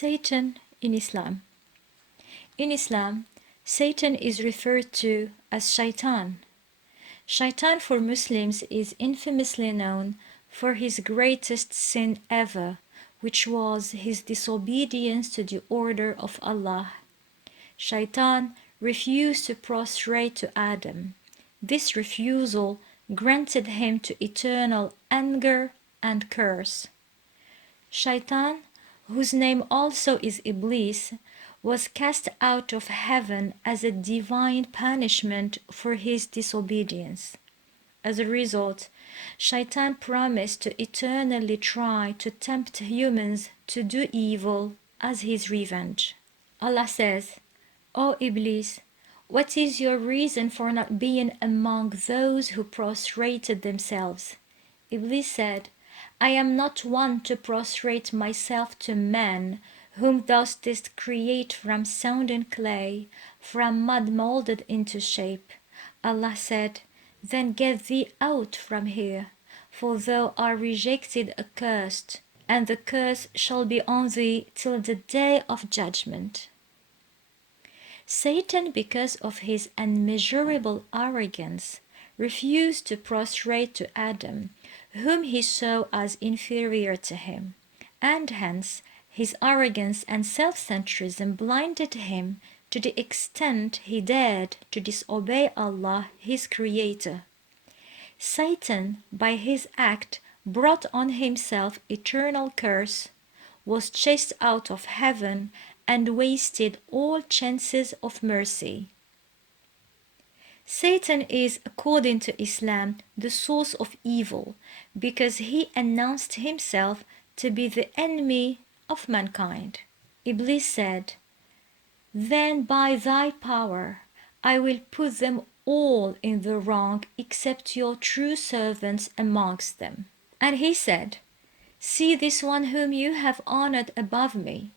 Satan in Islam. In Islam, Satan is referred to as Shaitan. Shaitan for Muslims is infamously known for his greatest sin ever, which was his disobedience to the order of Allah. Shaitan refused to prostrate to Adam. This refusal granted him to eternal anger and curse. Shaitan, whose name also is Iblis, was cast out of heaven as a divine punishment for his disobedience. As a result, Shaitan promised to eternally try to tempt humans to do evil as his revenge. Allah says, "O Iblis, what is your reason for not being among those who prostrated themselves?" Iblis said, "I am not one to prostrate myself to man, whom thou didst create from sounding clay, from mud molded into shape." Allah said, "Then get thee out from here, for thou art rejected accursed, and the curse shall be on thee till the day of judgment." Satan, because of his unmeasurable arrogance, refused to prostrate to Adam, whom he saw as inferior to him, and hence his arrogance and self-centrism blinded him to the extent he dared to disobey Allah, his creator. Satan, by his act, brought on himself eternal curse, was chased out of heaven, and wasted all chances of mercy. Satan is, according to Islam, the source of evil, because he announced himself to be the enemy of mankind. Iblis said, "Then by thy power I will put them all in the wrong except your true servants amongst them." And he said, "See this one whom you have honored above me.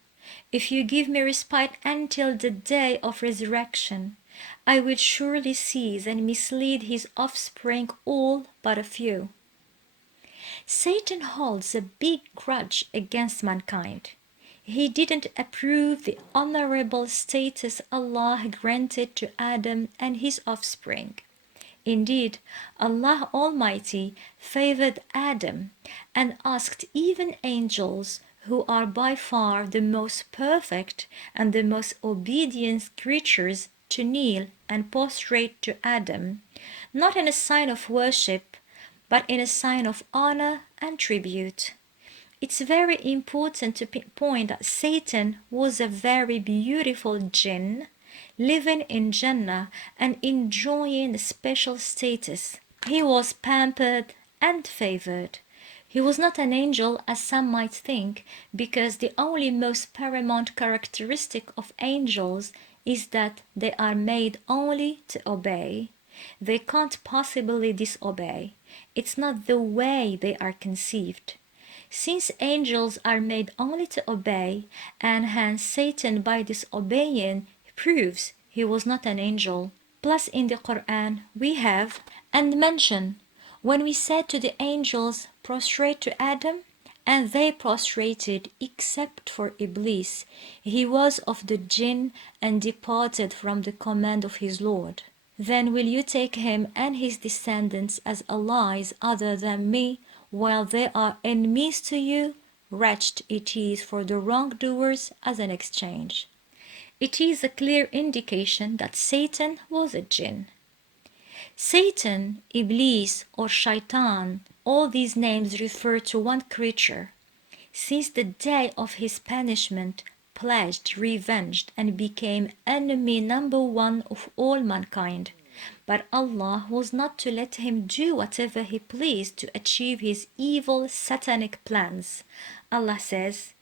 If you give me respite until the day of resurrection, I will surely seize and mislead his offspring all but a few." Satan holds a big grudge against mankind. He didn't approve the honorable status Allah granted to Adam and his offspring. Indeed, Allah Almighty favored Adam and asked even angels, who are by far the most perfect and the most obedient creatures, to kneel and prostrate to Adam, not in a sign of worship, but in a sign of honor and tribute. It's very important to point that Satan was a very beautiful jinn, living in Jannah and enjoying a special status. He was pampered and favored. He was not an angel, as some might think, because the only most paramount characteristic of angels is that they are made only to obey. They can't possibly disobey. It's not the way they are conceived. Since angels are made only to obey, and hence Satan by disobeying proves he was not an angel. Plus in the Qur'an we have and mention when we said to the angels, "Prostrate to Adam," and they prostrated except for Iblis. He was of the jinn and departed from the command of his Lord. Then will you take him and his descendants as allies other than me, while they are enemies to you? Wretched it is for the wrongdoers as an exchange. It is a clear indication that Satan was a jinn. Satan, Iblis, or Shaitan, all these names refer to one creature. Since the day of his punishment, pledged, revenged, and became enemy number one of all mankind. But Allah was not to let him do whatever he pleased to achieve his evil satanic plans. Allah says,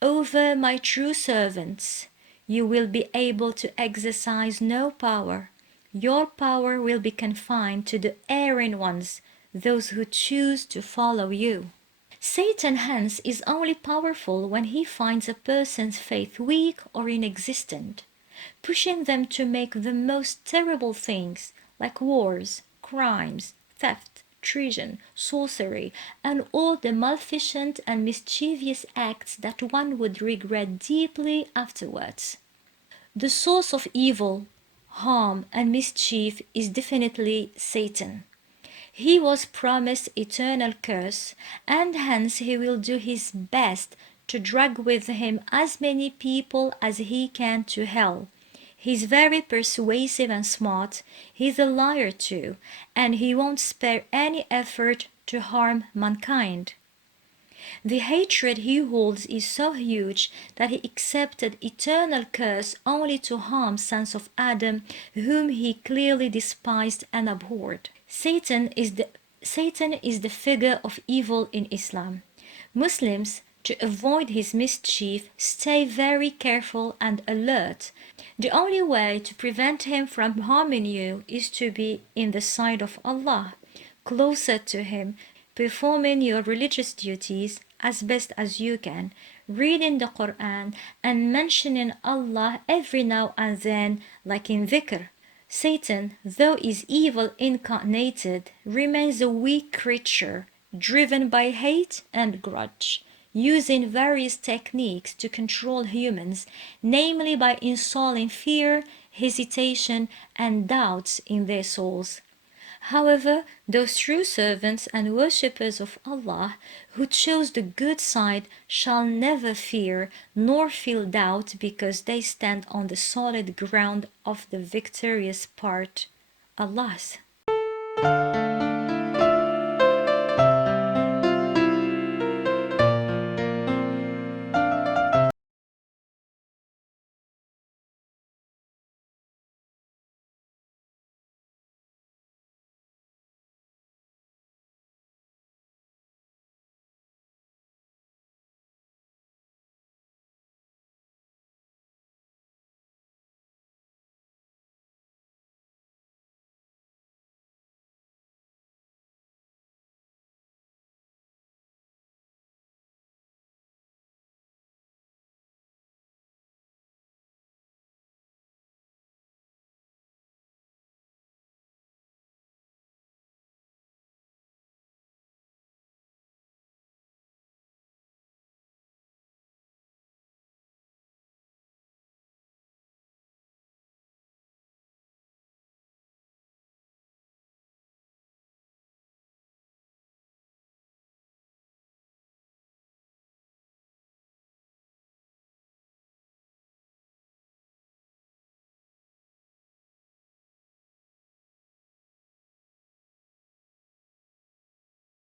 "Over my true servants, you will be able to exercise no power. Your power will be confined to the erring ones, those who choose to follow you." Satan hence is only powerful when he finds a person's faith weak or inexistent, pushing them to make the most terrible things like wars, crimes, theft, treason, sorcery, and all the maleficent and mischievous acts that one would regret deeply afterwards. The source of evil, harm, and mischief is definitely Satan. He was promised eternal curse, and hence he will do his best to drag with him as many people as he can to hell. He's very persuasive and smart, he's a liar too, and he won't spare any effort to harm mankind. The hatred he holds is so huge that he accepted eternal curse only to harm sons of Adam, whom he clearly despised and abhorred. Satan is the figure of evil in Islam. Muslims, to avoid his mischief, stay very careful and alert. The only way to prevent him from harming you is to be in the side of Allah, closer to him, performing your religious duties as best as you can, reading the Qur'an and mentioning Allah every now and then, like in dhikr. Satan, though is evil incarnated, remains a weak creature, driven by hate and grudge, using various techniques to control humans, namely by installing fear, hesitation, and doubts in their souls. However, those true servants and worshippers of Allah who chose the good side shall never fear nor feel doubt, because they stand on the solid ground of the victorious part, Allah's.